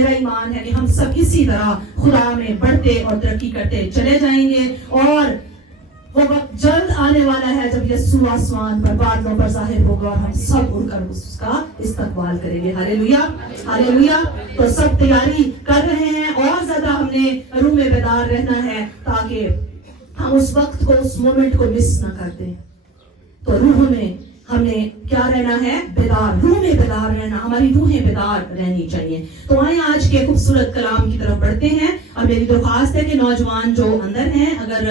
میرا ایمان ہے کہ ہم سب اسی طرح خدا میں بڑھتے اور ترقی کرتے چلے جائیں گے، اور وہ وقت جلد آنے والا ہے جب یسوع آسمان پر بادلوں پر ظاہر ہوگا اور ہم سب اڑ کر اس کا استقبال کریں گے۔ ہاللیلویا، ہاللیلویا۔ تو سب تیاری کر رہے ہیں، اور زیادہ ہم نے روح میں بیدار رہنا ہے تاکہ ہم اس وقت کو، اس مومنٹ کو مس نہ کر دیں۔ تو روح میں ہم نے کیا رہنا ہے؟ بیدار، روح میں بیدار رہنا، ہماری روحیں بیدار رہنی چاہیے۔ تو آئیں آج کے خوبصورت کلام کی طرف بڑھتے ہیں۔ اور میری درخواست ہے کہ نوجوان جو اندر ہیں، اگر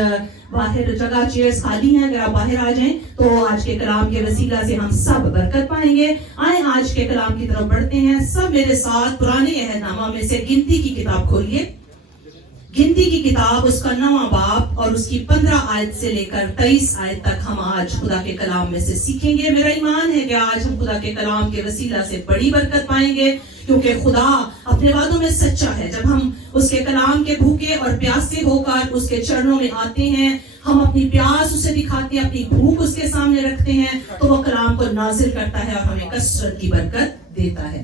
باہر جگہ چیئرز خالی ہیں، اگر آپ باہر آ جائیں تو آج کے کلام کے وسیلہ سے ہم سب برکت پائیں گے۔ آئیں آج کے کلام کی طرف بڑھتے ہیں۔ سب میرے ساتھ پرانے عہد نامہ میں سے گنتی کی کتاب کھولیے۔ گنتی کی کتاب، اس کا 9واں باب اور اس کی 15 آیت سے لے کر 23 آیت تک ہم آج خدا کے کلام میں سے سیکھیں گے۔ میرا ایمان ہے کہ آج ہم خدا کے کلام کے وسیلہ سے بڑی برکت پائیں گے، کیونکہ خدا اپنے وعدوں میں سچا ہے۔ جب ہم اس کے کلام کے بھوکے اور پیاسے ہو کر اس کے چرنوں میں آتے ہیں، ہم اپنی پیاس اسے دکھاتے ہیں، اپنی بھوک اس کے سامنے رکھتے ہیں، تو وہ کلام کو نازل کرتا ہے اور ہمیں کثرت کی برکت دیتا ہے۔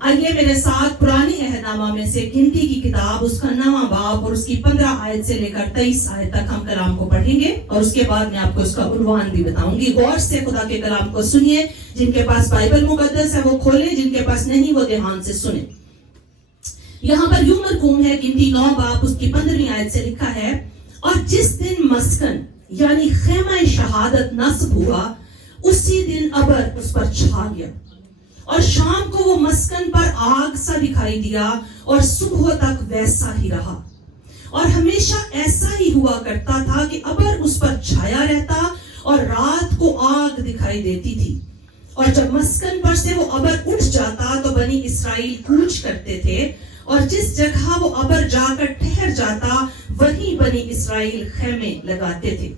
آئیے میرے ساتھ پرانے عہد نامہ میں سے گنتی کی کتاب، اس کا 9واں باب اور اس کی 15 آیت سے لے کر 23 آیت تک ہم کلام کو پڑھیں گے، اور اس کے بعد میں آپ کو اس کا عنوان بھی بتاؤں گی۔ غور سے خدا کے کلام کو سنیے۔ جن کے پاس بائبل مقدس ہے وہ کھولیں، جن کے پاس نہیں وہ دھیان سے سنیں۔ یہاں پر یوں مرقوم ہے، گنتی 9 باب اس کی 15ویں آیت سے لکھا ہے، اور جس دن مسکن یعنی خیمہ شہادت نصب ہوا، اسی دن ابر اس پر چھا گیا، اور شام کو وہ مسکن پر آگ سا دکھائی دیا، اور صبح تک ویسا ہی رہا، اور ہمیشہ ایسا ہی ہوا کرتا تھا کہ ابر اس پر چھایا رہتا اور رات کو آگ دکھائی دیتی تھی۔ اور جب مسکن پر سے وہ ابر اٹھ جاتا تو بنی اسرائیل کوچ کرتے تھے، اور جس جگہ وہ ابر جا کر ٹھہر جاتا وہیں بنی اسرائیل خیمے لگاتے تھے۔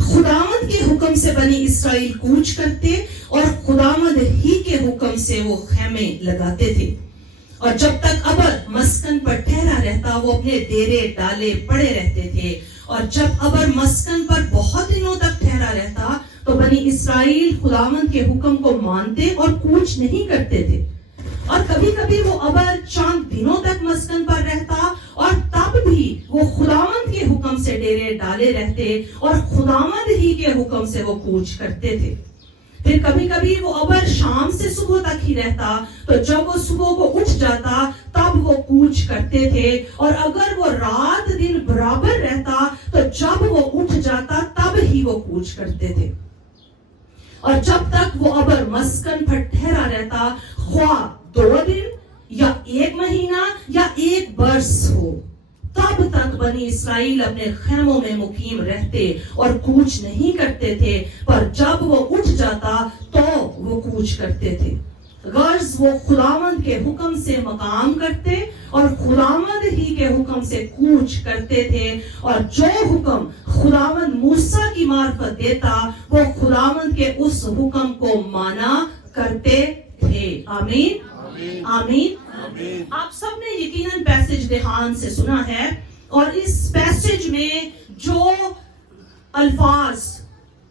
خداوند کے حکم سے بنی اسرائیل کوچ کرتے، اور خداوند ہی کے حکم سے وہ خیمے لگاتے تھے۔ اور جب تک ابر مسکن پر ٹھہرا رہتا وہ اپنے ڈیرے ڈالے پڑے رہتے تھے، اور جب ابر مسکن پر بہت دنوں تک ٹھہرا رہتا تو بنی اسرائیل خداوند کے حکم کو مانتے اور کوچ نہیں کرتے تھے۔ اور کبھی کبھی وہ ابر چند دنوں تک مسکن پر رہتا، اور تب بھی وہ خداوند کے حکم سے ڈیرے ڈالے رہتے اور خداوند ہی کے حکم سے وہ کوچ کرتے تھے۔ پھر کبھی کبھی وہ ابر شام سے صبح تک ہی رہتا، تو جب وہ صبح کو اٹھ جاتا تب وہ کوچ کرتے تھے، اور اگر وہ رات دن برابر رہتا تو جب وہ اٹھ جاتا تب ہی وہ کوچ کرتے تھے۔ اور جب تک وہ ابر مسکن پر ٹھہرا رہتا، خواہ 2 دن یا 1 مہینہ یا 1 برس ہو، تب تک بنی اسرائیل اپنے خیموں میں مقیم رہتے اور کوچ نہیں کرتے تھے، پر جب وہ اٹھ جاتا تو وہ کوچ کرتے تھے۔ غرض وہ خداوند کے حکم سے مقام کرتے اور خداوند ہی کے حکم سے کوچ کرتے تھے، اور جو حکم خداوند موسیٰ کی معرفت دیتا وہ خداوند کے اس حکم کو مانا کرتے تھے۔ آمین، آمین۔ آپ سب نے یقیناً پیسج دھیان سے سنا ہے، اور اس پیسج میں جو الفاظ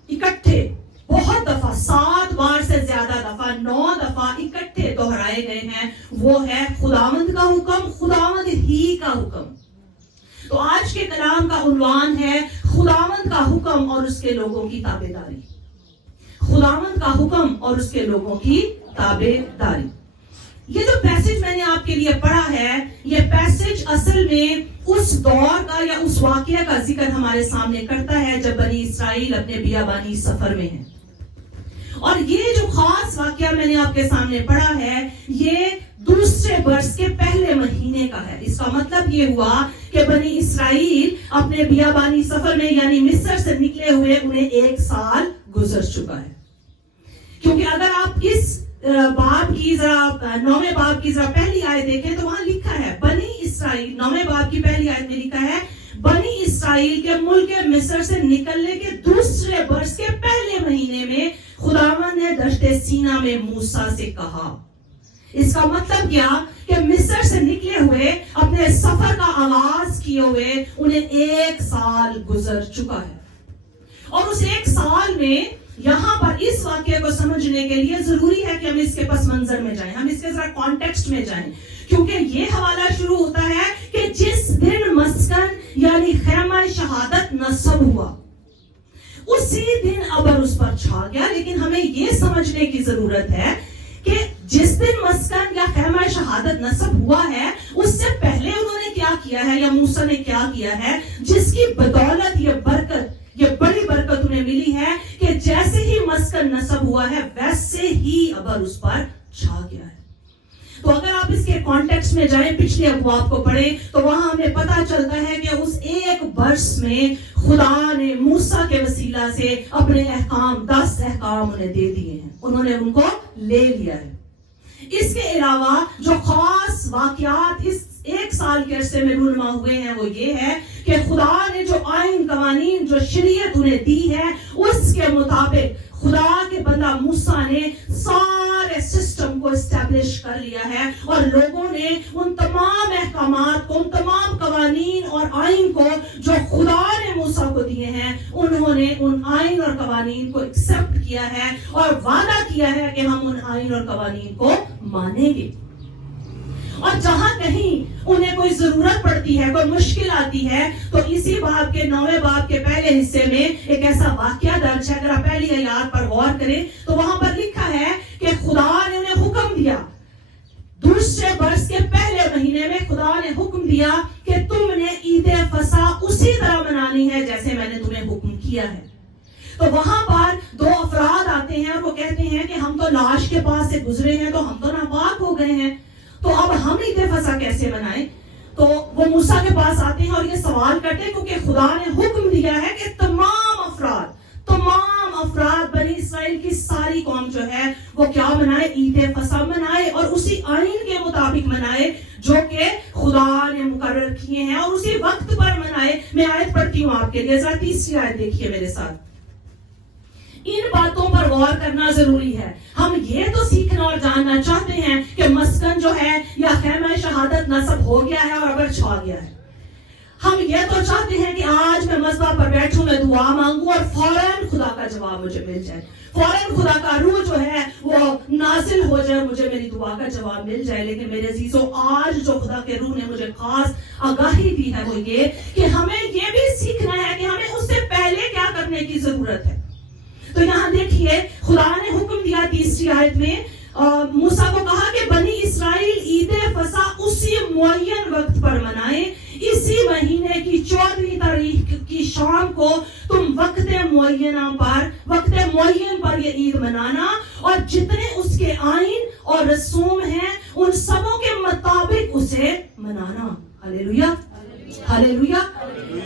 اکٹھے بہت دفعہ 7 بار سے زیادہ دفعہ 9 دفعہ اکٹھے دہرائے گئے ہیں، وہ ہے خداوند کا حکم، خداوند ہی کا حکم۔ تو آج کے کلام کا عنوان ہے خداوند کا حکم اور اس کے لوگوں کی تابعداری۔ خداوند کا حکم اور اس کے لوگوں کی تابعداری۔ یہ جو پیسج میں نے آپ کے لیے پڑھا ہے، یہ پیسج اصل میں اس دور کا یا اس واقعہ کا ذکر ہمارے سامنے کرتا ہے جب بنی اسرائیل اپنے بیابانی سفر میں ہیں۔ اور یہ جو خاص واقعہ میں نے آپ کے سامنے پڑھا ہے، یہ دوسرے برس کے پہلے مہینے کا ہے۔ اس کا مطلب یہ ہوا کہ بنی اسرائیل اپنے بیابانی سفر میں یعنی مصر سے نکلے ہوئے انہیں 1 سال گزر چکا ہے۔ کیونکہ اگر آپ اس باب کی ذرا 9ویں باب کی ذرا پہلی آیت دیکھیں تو وہاں لکھا ہے بنی اسرائیل، 9ویں باب کی پہلی آیت میں لکھا ہے بنی اسرائیل کے ملک مصر سے نکلنے کے دوسرے برس کے پہلے مہینے میں خداوند نے دشت سینا میں موسیٰ سے کہا۔ اس کا مطلب کیا کہ مصر سے نکلے ہوئے اپنے سفر کا آغاز کیے ہوئے انہیں 1 سال گزر چکا ہے، اور اس 1 سال میں یہاں پر اس واقعے کو سمجھنے کے لیے ضروری ہے کہ ہم اس کے پس منظر میں جائیں، ہم اس کے ذرا کانٹیکسٹ میں جائیں، کیونکہ یہ حوالہ شروع ہوتا ہے کہ جس دن مسکن یعنی خیمہ شہادت نصب ہوا اسی دن ابر اس پر چھا گیا. لیکن ہمیں یہ سمجھنے کی ضرورت ہے کہ جس دن مسکن یا خیمہ شہادت نصب ہوا ہے اس سے پہلے انہوں نے کیا کیا ہے یا موسیٰ نے کیا کیا ہے جس کی بدولت یہ بڑی برکت انہیں ملی ہے کہ جیسے ہی مسکن نصب ہوا ہے ویسے ہی ابر اس پر چھا گیا ہے. تو اگر آپ اس کے کانٹیکسٹ میں جائیں پچھلے ابواب کو پڑھیں تو وہاں ہمیں پتہ چلتا ہے کہ اس ایک برس میں خدا نے موسیٰ کے وسیلہ سے اپنے احکام 10 احکام انہیں دے دیے ہیں, انہوں نے ان کو لے لیا ہے. اس کے علاوہ جو خاص واقعات اس ایک سال کے عرصے میں رونما ہوئے ہیں وہ یہ ہے کہ خدا نے جو آئین قوانین جو شریعت انہیں دی ہے اس کے مطابق خدا کے بندہ موسیٰ نے سارے سسٹم کو اسٹیبلش کر لیا ہے اور لوگوں نے ان تمام احکامات کو, ان تمام قوانین اور آئین کو جو خدا نے موسیٰ کو دیے ہیں انہوں نے ان آئین اور قوانین کو ایکسپٹ کیا ہے اور وعدہ کیا ہے کہ ہم ان آئین اور قوانین کو مانیں گے. اور جہاں کہیں انہیں کوئی ضرورت پڑتی ہے, کوئی مشکل آتی ہے, تو اسی باب کے 9ویں باب کے پہلے حصے میں ایک ایسا واقعہ درج ہے. اگر آپ پہلی آیات پر غور کریں تو وہاں پر لکھا ہے کہ خدا نے انہیں حکم دیا دوسرے برس کے پہلے مہینے میں خدا نے حکم دیا کہ تم نے عید فصح اسی طرح منانی ہے جیسے میں نے تمہیں حکم کیا ہے. تو وہاں پر 2 افراد آتے ہیں اور وہ کہتے ہیں کہ ہم تو لاش کے پاس سے گزرے ہیں تو ہم تو ناپاک ہو گئے ہیں, تو اب ہم عید فصح کیسے منائیں؟ تو وہ موسیٰ کے پاس آتے ہیں اور یہ سوال کرتے ہیں کیونکہ خدا نے حکم دیا ہے کہ تمام افراد بنی اسرائیل کی ساری قوم جو ہے وہ کیا منائے, عید فصح منائے اور اسی آئین کے مطابق منائے جو کہ خدا نے مقرر کیے ہیں اور اسی وقت پر منائے. میں آیت پڑھتی ہوں آپ کے لیے, ذرا 3 آیت دیکھیے میرے ساتھ. ان باتوں پر غور کرنا ضروری ہے. ہم یہ تو سیکھنا اور جاننا چاہتے ہیں کہ مسکن جو ہے یا خیمہ شہادت نصب ہو گیا ہے اور ابر چھا گیا ہے. ہم یہ تو چاہتے ہیں کہ آج میں مذبح پر بیٹھوں, میں دعا مانگوں اور فوراً خدا کا جواب مجھے مل جائے, فوراً خدا کا روح جو ہے وہ نازل ہو جائے, مجھے میری دعا کا جواب مل جائے. لیکن میرے عزیزو, آج جو خدا کے روح نے مجھے خاص آگاہی دی ہے وہ یہ کہ ہمیں یہ بھی سیکھنا ہے کہ ہمیں اس سے پہلے کیا کرنے کی ضرورت ہے. تو یہاں دیکھیے خدا نے حکم دیا 3 آیت میں, موسیٰ کو کہا کہ بنی اسرائیل عید فصح اسی معین وقت پر منائیں, اسی مہینے کی 14ویں تاریخ کی شام کو تم وقت معین پر یہ عید منانا اور جتنے اس کے آئین اور رسوم ہیں ان سبوں کے مطابق اسے منانا. ہلیلویا ہلیلویا.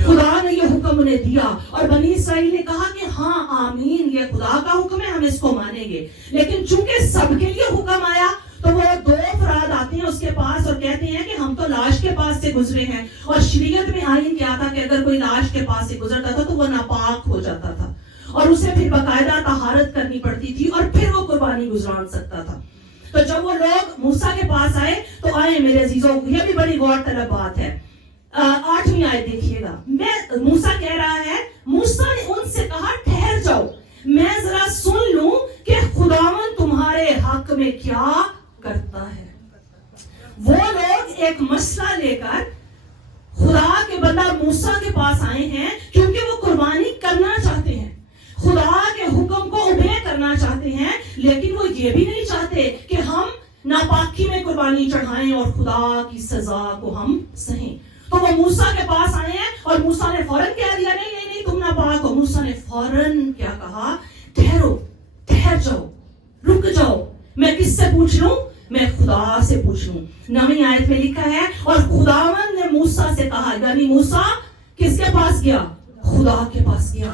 خدا نے یہ حکم انہیں دیا اور بنی اسرائیل نے کہا کہ ہاں آمین, یہ خدا کا حکم ہے, ہم اس کو مانیں گے. لیکن چونکہ سب کے لیے حکم آیا تو وہ 2 افراد آتے ہیں اس کے پاس اور کہتے ہیں کہ ہم تو لاش کے پاس سے گزرے ہیں, اور شریعت میں آئین کیا تھا کہ اگر کوئی لاش کے پاس سے گزرتا تھا تو وہ ناپاک ہو جاتا تھا اور اسے پھر باقاعدہ طہارت کرنی پڑتی تھی اور پھر وہ قربانی گزران سکتا تھا. تو جب وہ لوگ موسیٰ کے پاس آئے تو آئے میرے عزیزوں, یہ بھی بڑی غور طلب بات ہے. 8ویں آیت دیکھیے گا. موسیٰ کہہ رہا ہے, موسیٰ نے ان سے کہا ٹھہر جاؤ, میں ذرا سن لوں کہ خداوند تمہارے حق میں کیا کرتا ہے. وہ لوگ ایک مسئلہ لے کر خدا کے بندہ موسیٰ کے پاس آئے ہیں کیونکہ وہ قربانی کرنا چاہتے ہیں, خدا کے حکم کو اوبے کرنا چاہتے ہیں, لیکن وہ یہ بھی نہیں چاہتے کہ ہم ناپاکی میں قربانی چڑھائیں اور خدا کی سزا کو ہم سہیں. تو وہ موسیٰ کے پاس آئے ہیں اور موسیٰ نے فوراً کہہ دیا نہیں تم ناپاک ہو. موسیٰ نے فوراً کیا کہا, ٹھہر جاؤ, رک جاؤ, میں کس سے پوچھ لوں, میں خدا سے پوچھ لوں. 9ویں آیت میں لکھا ہے اور خداوند نے موسیٰ سے کہا, یعنی موسیٰ کس کے پاس گیا, خدا کے پاس گیا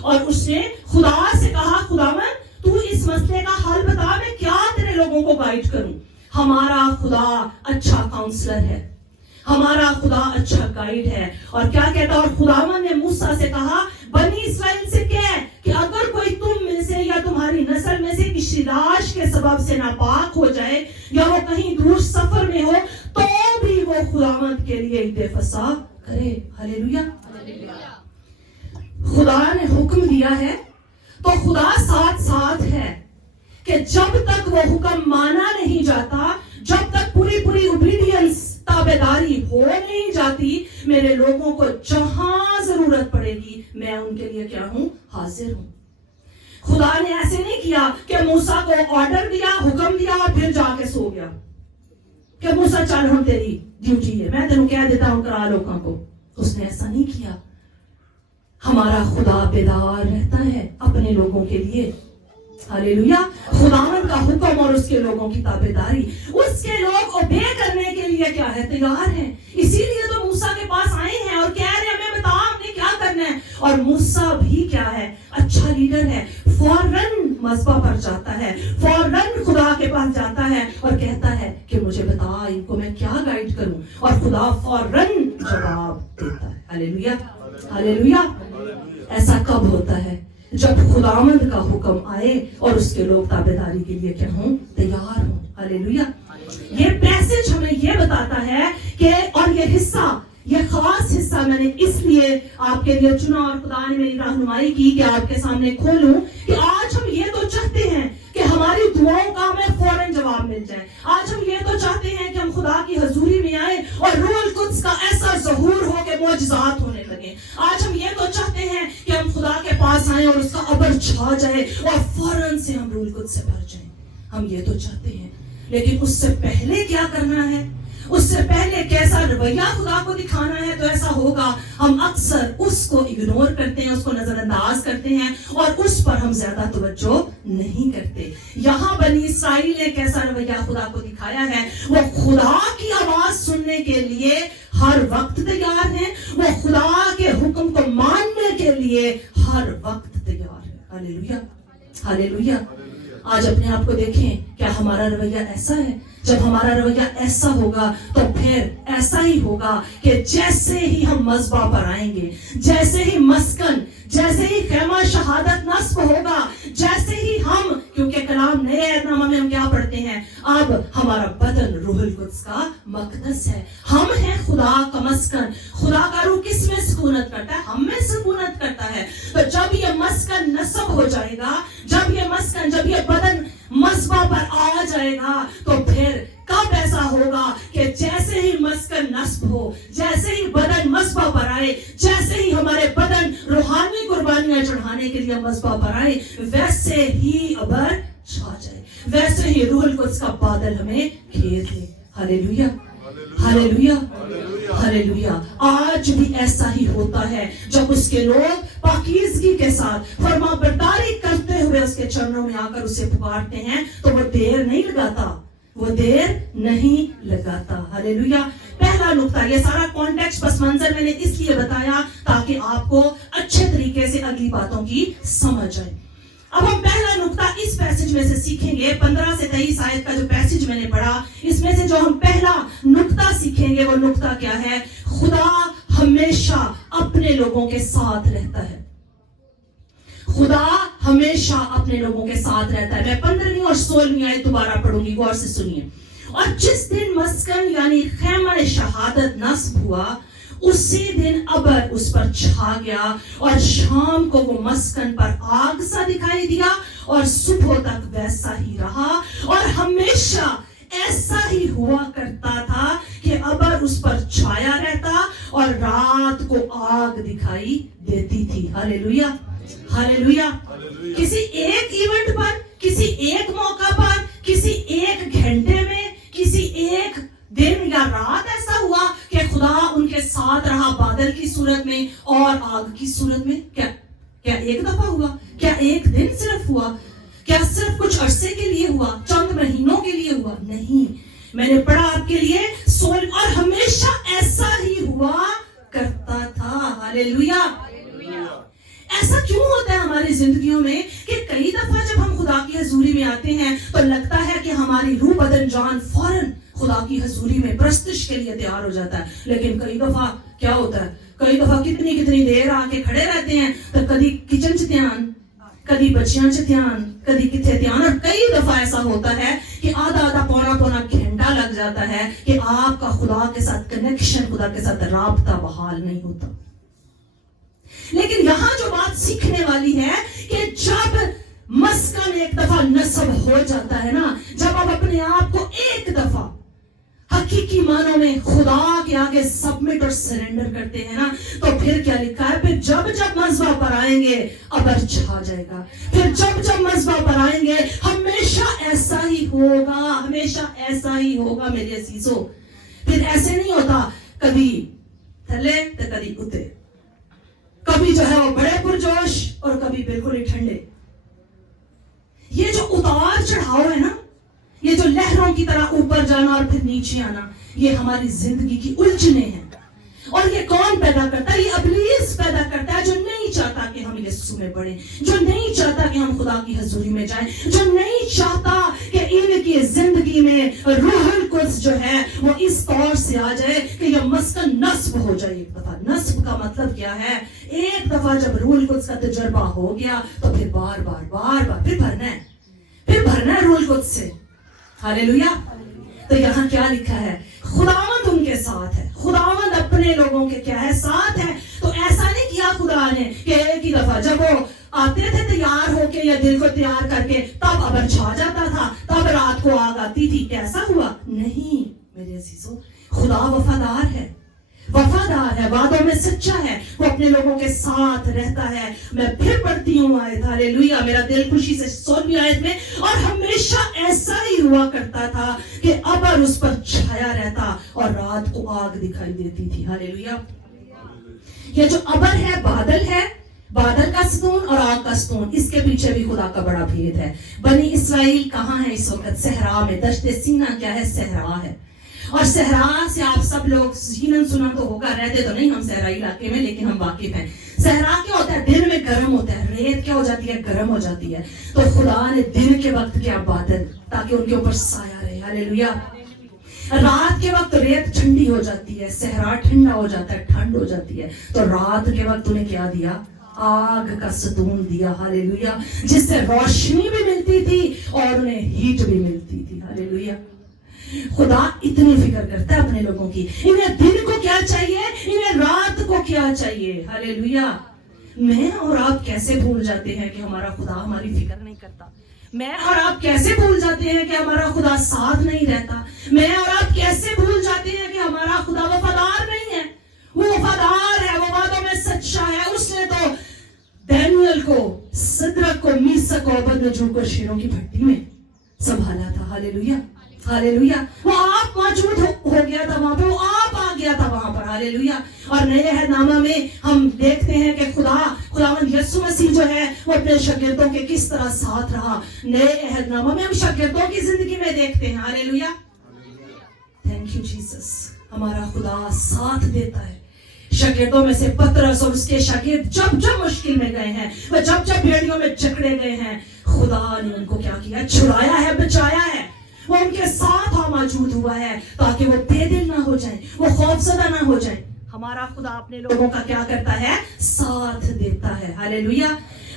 اور اس نے خدا سے کہا خداوند تو اس مسئلے کا حل بتا, میں کیا تیرے لوگوں کو گائیڈ کروں. ہمارا خدا اچھا کاؤنسلر ہے, ہمارا خدا اچھا گائیڈ ہے. اور کیا کہتا, اور خداوند نے موسیٰ سے کہا بنی اسرائیل سے کہہ کہ اگر کوئی تم میں سے یا تمہاری نسل میں سے کسی لاش کے سبب سے ناپاک ہو جائے یا وہ کہیں دور سفر میں ہو تو بھی وہ خداوند کے لیے عید فصح کرے. ہلیلویا. خدا نے حکم دیا ہے تو خدا ساتھ ہے کہ جب تک وہ حکم مانا نہیں جاتا, جب تک پوری اوبیڈینس ہو نہیں جاتی، میرے لوگوں کو جہاں ضرورت پڑے گی میں ان کے لیے کیا ہوں؟ حاضر ہوں۔ خدا نے ایسے نہیں کیا کہ موسیٰ کو آرڈر دیا، حکم دیا اور پھر جا کے سو گیا کہ موسیٰ چل ہم تیری ڈیوٹی ہے، میں تینوں کہہ دیتا ہوں کرا لوگوں کو۔ اس نے ایسا نہیں کیا۔ ہمارا خدا بیدار رہتا ہے اپنے لوگوں کے لیے۔ ہاللیلویا۔ خداوند کا حکم اور اس کے لوگوں کی تابعداری، اس کے لوگ اوبے کرنے کے لیے کیا ہے؟ تیار ہیں۔ اسی لیے تو موسیٰ کے پاس آئے ہیں اور کہہ رہے ہیں ہمیں بتا ہم نے کیا کرنا ہے۔ اور موسیٰ بھی کیا ہے؟ اچھا لیڈر ہے، فوراً مذبح پر جاتا ہے، فوراً خدا کے پاس جاتا ہے اور کہتا ہے کہ مجھے بتا ان کو میں کیا گائیڈ کروں، اور خدا فوراً جواب دیتا ہے۔ ہاللیلویا، ہاللیلویا۔ ایسا کب ہوتا ہے؟ جب خداوند کا حکم آئے اور اس کے لوگ تابعداری کے لیے کیا ہوں؟ تیار ہوں۔ ہاللیلویا۔ یہ پیسج ہمیں یہ بتاتا ہے کہ، اور یہ حصہ، یہ خاص حصہ میں نے اس لیے آپ کے لیے چنا اور خدا نے میری رہنمائی کی کہ آپ کے سامنے کھولوں کہ آج ہم یہ تو چاہتے ہیں کہ ہماری دعاؤں کا ہمیں فوراً جواب مل جائے۔ آج ہم یہ تو چاہتے ہیں کہ ہم خدا کی حضوری میں آئیں اور روح القدس کا ایسا ظہور ہو کہ معجزات ہونے لگے۔ آج ہم یہ تو چاہتے ہیں کہ ہم خدا کے پاس آئیں اور اس کا ابر چھا جائے اور فوراً سے ہم روح القدس سے بھر جائیں۔ ہم یہ تو چاہتے ہیں، لیکن اس سے پہلے کیا کرنا ہے؟ اس سے پہلے کیسا رویہ خدا کو دکھانا ہے؟ تو ایسا ہوگا ہم اکثر اس کو اگنور کرتے ہیں، اس کو نظر انداز کرتے ہیں اور اس پر ہم زیادہ توجہ نہیں کرتے۔ یہاں بنی اسرائیل نے کیسا رویہ خدا کو دکھایا ہے؟ وہ خدا کی آواز سننے کے لیے ہر وقت تیار ہیں، وہ خدا کے حکم کو ماننے کے لیے ہر وقت تیار ہے۔ ہاللیلویا، ہاللیلویا۔ آج اپنے آپ کو دیکھیں، کیا ہمارا رویہ ایسا ہے؟ جب ہمارا رویہ ایسا ہوگا تو پھر ایسا ہی ہوگا کہ جیسے ہی ہم مذبح پر آئیں گے، جیسے ہی مسکن، جیسے ہی خیمہ شہادت نصب ہوگا، جیسے ہی ہم، کیونکہ کلام نئے عہد نامہ میں ہم کیا پڑھتے ہیں؟ اب ہمارا بدن روح القدس کا مقدس ہے، ہم ہیں خدا کا مسکن۔ خدا کا روح کس میں سکونت کرتا ہے؟ ہم میں سکونت کرتا ہے۔ تو جب یہ مسکن نصب ہو جائے گا، جب یہ بدن مذبح پر آ جائے گا، تو پھر کب ایسا ہوگا کہ جیسے ہی مسکن نصب ہو، جیسے ہی بدن مذبح پر آئے، جیسے ہی ہمارے بدن روحانی قربانیاں چڑھانے کے لیے مذبح پر آئے، ویسے ہی ابر چھا جائے، ویسے ہی روح القدس کا بادل ہمیں گھیر لے۔ ہاللیلویا، ہاللیلویا، ہاللیلویا۔ آج بھی ایسا ہی ہوتا ہے جب اس کے لوگ پاکیزگی کے ساتھ فرما برداری کرتے ہوئے اس کے چرنوں میں آ کر اسے پکارتے ہیں تو وہ دیر نہیں لگاتا، وہ دیر نہیں لگاتا۔ ہاللیلویا۔ پہلا نقطہ، یہ سارا کانٹیکسٹ پس منظر میں نے اس لیے بتایا تاکہ آپ کو اچھے طریقے سے اگلی باتوں کی سمجھ آئے۔ اب ہم پہلا نقطہ اس پیسج میں سے سیکھیں گے، 15 سے 23 آیت کا جو پیسج میں نے پڑھا، اس میں سے جو ہم پہلا نقطہ سیکھیں گے وہ نقطہ کیا ہے؟ خدا ہمیشہ اپنے لوگوں کے ساتھ رہتا ہے۔ خدا ہمیشہ اپنے لوگوں کے ساتھ رہتا ہے۔ میں 15ویں اور 16ویں آیت دوبارہ پڑھوں گی، غور سے سنیے۔ اور جس دن مسکن یعنی خیمہ شہادت نصب ہوا، اسی دن ابر اس پر چھا گیا اور شام کو وہ مسکن پر آگ سا دکھائی دیا اور صبح تک ویسا ہی رہا، اور ہمیشہ ایسا ہی ہوا کرتا تھا کہ ابر اس پر چھایا رہتا اور رات کو آگ دکھائی دیتی تھی۔ ہاللیلویا، ہاللیلویا۔ کسی ایک ایونٹ پر، کسی ایک موقع پر، کسی ایک گھنٹے میں، کسی ایک دن یا رات ایسا ہوا کہ خدا ان کے ساتھ رہا بادل کی صورت میں اور آگ کی صورت میں؟ کیا ایک دفعہ ہوا؟ کیا ایک دن صرف ہوا؟ کیا صرف کچھ عرصے کے لیے ہوا؟ چند مہینوں کے لیے ہوا؟ نہیں، میں نے پڑھا آپ کے لیے، اور ہمیشہ ایسا ہی ہوا کرتا تھا۔ ہاللیلویا۔ ایسا کیوں ہوتا ہے ہماری زندگیوں میں کہ کئی دفعہ جب ہم خدا کی حضوری میں آتے ہیں تو لگتا ہے کہ ہماری روح بدن جان فوراً خدا کی حضوری میں پرستش کے لیے تیار ہو جاتا ہے، لیکن کئی دفعہ کیا ہوتا ہے؟ کئی دفعہ کتنی دیر آ کے کھڑے رہتے ہیں، تو کدی کچن چ دھیان، کدی بچیاں چ دھیان، کدی کتنے دھیان، اور کئی دفعہ ایسا ہوتا ہے کہ آدھا پونا گھنٹہ لگ جاتا ہے کہ آپ کا خدا کے ساتھ کنیکشن، خدا کے ساتھ رابطہ بحال نہیں ہوتا۔ لیکن یہاں جو بات سیکھنے والی ہے کہ جب مسکن ایک دفعہ نصب ہو جاتا ہے نا، جب آپ اپنے آپ کو ایک دفعہ حقیقی معنوں میں خدا کے آگے سبمٹ اور سرنڈر کرتے ہیں نا، تو پھر کیا لکھا ہے، پھر جب جب مذبح پر آئیں گے ابر چھا جائے گا. پھر جب جب مذبح پر آئیں گے ہمیشہ ایسا ہی ہوگا، ہمیشہ ایسا ہی ہوگا میرے عزیزو. پھر ایسے نہیں ہوتا کبھی تھلے تو کبھی اترے، کبھی جو ہے وہ بڑے پرجوش اور کبھی بالکل ہی ٹھنڈے. یہ جو اتار چڑھاؤ ہے نا، یہ جو لہروں کی طرح اوپر جانا اور پھر نیچے آنا، یہ ہماری زندگی کی الجھنیں ہیں. اور یہ کون پیدا کرتا ہے؟ یہ ابلیس پیدا کرتا ہے، جو نہیں چاہتا کہ ہم یسوع میں بڑھیں، جو نہیں چاہتا کہ ہم خدا کی حضوری میں جائیں، جو نہیں چاہتا کہ ان کی زندگی میں روح القدس جو ہے وہ اس طور سے آ جائے کہ یہ مسکن نصب ہو جائے. ایک دفعہ نصب کا مطلب کیا ہے؟ ایک دفعہ جب روح القدس کا تجربہ ہو گیا تو پھر بار بار بار بار پھر بھرنا ہے روح القدس سے. ہاللیلویا. تو یہاں کیا لکھا ہے؟ خداوند ان کے ساتھ ہے، خداوند اپنے لوگوں کے کیا ہے؟ ساتھ ہے. تو ایسا نہیں کیا خدا نے کہ ایک ہی دفعہ جب وہ آتے تھے تیار ہو کے یا دل کو تیار کر کے تب ابر چھا جاتا تھا، تب رات کو آگ آتی تھی. کیسا ہوا؟ نہیں میرے عزیزو، خدا وفادار ہے، وفادار ہے، وعدوں میں سچا ہے، وہ اپنے لوگوں کے ساتھ رہتا ہے. میں پھر پڑھتی ہوں آیت، ہاللیلویا، میرا دل خوشی سے 16ویں آیت میں، اور ہمیشہ ایسا ہی ہوا کرتا تھا کہ ابر اس پر چھایا رہتا اور رات کو آگ دکھائی دیتی تھی. ہاللیلویا. یہ جو ابر ہے بادل ہے، بادل کا ستون اور آگ کا ستون، اس کے پیچھے بھی خدا کا بڑا بھید ہے. بنی اسرائیل کہاں ہے اس وقت؟ صحرا میں. دشت سینا کیا ہے؟ صحرا ہے. اور صحرا سے آپ سب لوگ یقیناً سنا تو ہوگا، رہتے تو نہیں ہم صحرائی علاقے میں لیکن ہم واقف ہیں. صحرا کیا ہوتا ہے؟ دن میں گرم ہوتا ہے، ریت کیا ہو جاتی ہے؟ گرم ہو جاتی ہے. تو خدا نے دن کے وقت کیا بادل تاکہ ان کے اوپر سایہ رہے. ہاللیلویا. رات کے وقت ریت ٹھنڈی ہو جاتی ہے، صحرا ٹھنڈا ہو جاتا ہے، ٹھنڈ ہو جاتی ہے. تو رات کے وقت انہیں کیا دیا؟ آگ کا ستون دیا. ہاللیلویا. جس سے روشنی بھی ملتی تھی اور انہیں ہیٹ بھی ملتی تھی. ہاللیلویا. خدا اتنی فکر کرتا ہے اپنے لوگوں کی. انہیں دن کو کیا چاہیے؟ انہیں رات کو کیا چاہیے؟ ہاللیلویا. میں اور آپ کیسے بھول جاتے ہیں کہ ہمارا خدا ہماری فکر نہیں کرتا. میں اور آپ کیسے بھول جاتے ہیں کہ ہمارا خدا ساتھ نہیں رہتا. میں اور آپ کیسے بھول جاتے ہیں کہ ہمارا خدا وفادار نہیں ہے. وہ وفادار ہے، وہ وعدوں میں سچا ہے. اس نے تو دانیل کو، صدرک کو، میثاق کو، ابدنجو کو شیروں کی بھٹی میں سنبھالا تھا. ہاللیلویا. ہاللیلویا. وہ آپ موجود ہو گیا تھا وہاں پہ، وہ آپ آ گیا تھا وہاں پر. ہاللیلویا. اور نئے عہد نامہ میں ہم دیکھتے ہیں کہ خداوند یسوع مسیح جو ہے وہ اپنے شاگردوں کے کس طرح ساتھ رہا. نئے عہد نامہ میں ہم شاگردوں کی زندگی میں دیکھتے ہیں. ہاللیلویا. Thank you Jesus. ہمارا خدا ساتھ دیتا ہے. شاگردوں میں سے پترس اور اس کے شاگرد جب جب مشکل میں گئے ہیں، وہ جب جب بیڑیوں میں جکڑے گئے ہیں، خدا نے ان کو کیا کیا؟ چھڑایا ہے، بچایا ہے. وہ ان کے ساتھ موجود ہوا ہے تاکہ وہ بے دل نہ ہو جائیں، وہ خوف زدہ نہ ہو جائیں. ہمارا خدا اپنے لوگوں کا کیا کرتا ہے؟ ساتھ دیتا ہے. ہاللیلویا.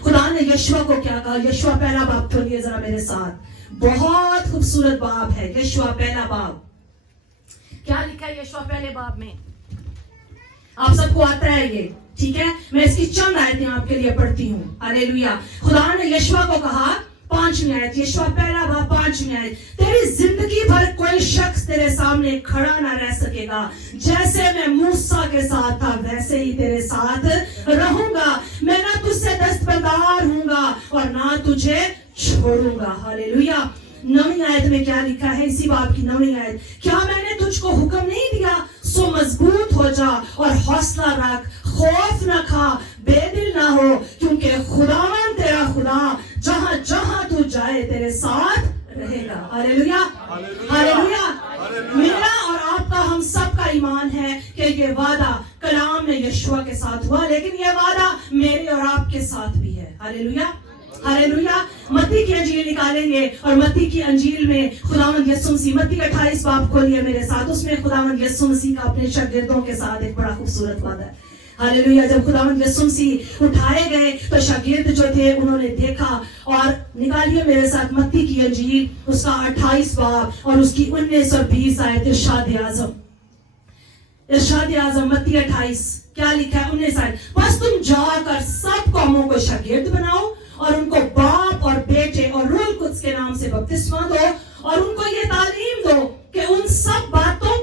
خدا نے یشوع کو کیا کہا؟ یشوع پہلا باب کھولیے ذرا میرے ساتھ. بہت خوبصورت باب ہے یشوع پہلا باب. کیا لکھا ہے یشوع پہلے باب میں؟ آپ سب کو آتا ہے یہ؟ ٹھیک ہے، میں اس کی چند آیتیں آپ کے لیے پڑھتی ہوں. ہاللیلویا. خدا نے یشوع کو کہا، 5ویں آیت، یشوع پہلا باب 5ویں آیت، تیری زندگی بھر کوئی شخص تیرے سامنے کھڑا نہ رہ سکے گا. جیسے میں موسیٰ کے ساتھ تھا ویسے ہی تیرے ساتھ رہوں گا. میں نہ تجھ سے دستبردار ہوں گا اور نہ تجھے چھوڑوں گا. ہاللیلویا. 9ویں آیت میں کیا لکھا ہے؟ اسی باب کی 9ویں آیت، کیا میں نے تجھ کو حکم نہیں دیا؟ سو مضبوط ہو جا اور حوصلہ رکھ، خوف نہ کھا، بے دل نہ ہو، کیونکہ خداوند تیرا خدا جہاں جہاں تو جائے تیرے ساتھ رہے گا. ہاللیلویا. ہاللیلویا. میرا اور آپ کا، ہم سب کا ایمان ہے کہ یہ وعدہ کلام میں یشوع کے ساتھ ہوا، لیکن یہ وعدہ میرے اور آپ کے ساتھ بھی ہے. ہاللیلویا. ہاللیلویا. متی کی انجیل نکالیں گے اور متی کی انجیل میں خداوند یسوع مسیح، متی 28 باب کھولیے میرے ساتھ. اس میں خداوند یسوع مسیح کا اپنے شاگردوں کے ساتھ ایک بڑا خوبصورت وعدہ ہے. ہاللیلویا. جب خداوند یسوع مسیح اٹھائے گئے تو شاگرد جو تھے انہوں نے دیکھا، اور نکالیے میرے ساتھ متی کی انجیل اس کا 28 باب اور اس کی 19 اور 20 آیت. ارشاد اعظم متی 28 کیا لکھا ہے؟ 19 آیت، بس تم جا کر سب قوموں کو شاگرد بناؤ اور ان کو باپ اور بیٹے اور روح القدس کے نام سے بپتسمہ دو، اور ان کو یہ تعلیم دو کہ ان سب باتوں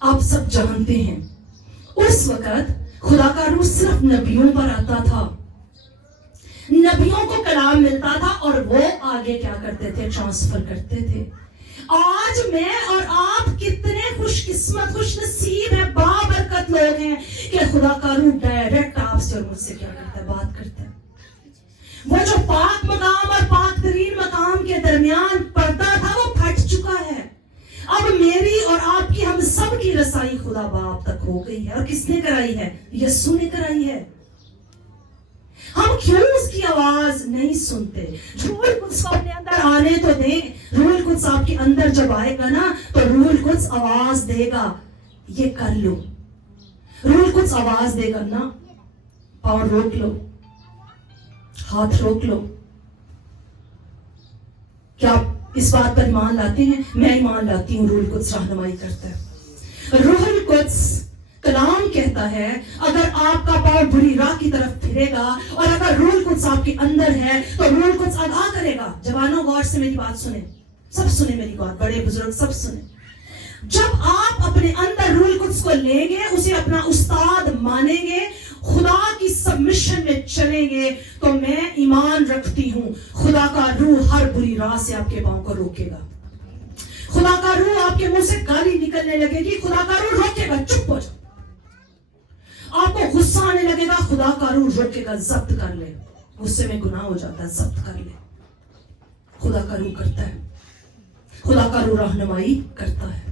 آپ سب جانتے ہیں اس وقت خدا کا روح صرف نبیوں پر آتا تھا، نبیوں کو کلام ملتا تھا اور وہ آگے کیا کرتے تھے؟ ٹرانسفر کرتے تھے۔ آج میں اور آپ کتنے خوش قسمت خوش نصیب ہیں، بابرکت لوگ ہیں کہ خدا کا روح ڈائریکٹ آپ سے اور مجھ سے کیا کرتا ہے؟ بات کرتا ہے۔ وہ جو پاک مقام اور پاک ترین مقام کے درمیان پردہ تھا وہ پھٹ چکا ہے۔ اب میری اور آپ کی، ہم سب کی رسائی خدا باپ تک ہو گئی ہے۔ اور کس نے کرائی ہے؟ یسوع نے کرائی ہے۔ ہم کیوں اس کی آواز نہیں سنتے؟ روح القدس کو اپنے اندر آنے تو دیں۔ روح القدس آپ کے اندر جب آئے گا نا تو روح القدس آواز دے گا، یہ کر لو۔ روح القدس آواز دے گا نا، پاؤں روک لو، ہاتھ روک لو۔ کیا آپ اس بات پر ایمان لاتے ہیں؟ میں ایمان لاتی ہوں، روح القدس رہنمائی کرتا ہے۔ روح القدس کلام کہتا ہے اگر آپ کا پاؤں بری راہ کی طرف پھرے گا اور اگر روح القدس آپ کے اندر ہے تو روح القدس آگاہ کرے گا۔ جوانوں غور سے میری بات سنیں، سب سنیں میری بات، بڑے بزرگ سب سنیں۔ جب آپ اپنے اندر روح القدس کو لیں گے، اسے اپنا استاد مانیں گے، خدا کی سبمیشن میں چلیں گے، تو میں ایمان رکھتی ہوں خدا کا روح ہر بری راہ سے آپ کے پاؤں کو روکے گا۔ خدا کا روح آپ کے منہ سے گالی نکلنے لگے گی، خدا کا روح روکے گا، چپ ہو جاؤ۔ آپ کو غصہ آنے لگے گا، خدا کا روح روکے گا، ضبط کر لے۔ غصے میں گناہ ہو جاتا ہے، ضبط کر لے۔ خدا کا روح کرتا ہے، خدا کا روح رہنمائی کرتا ہے۔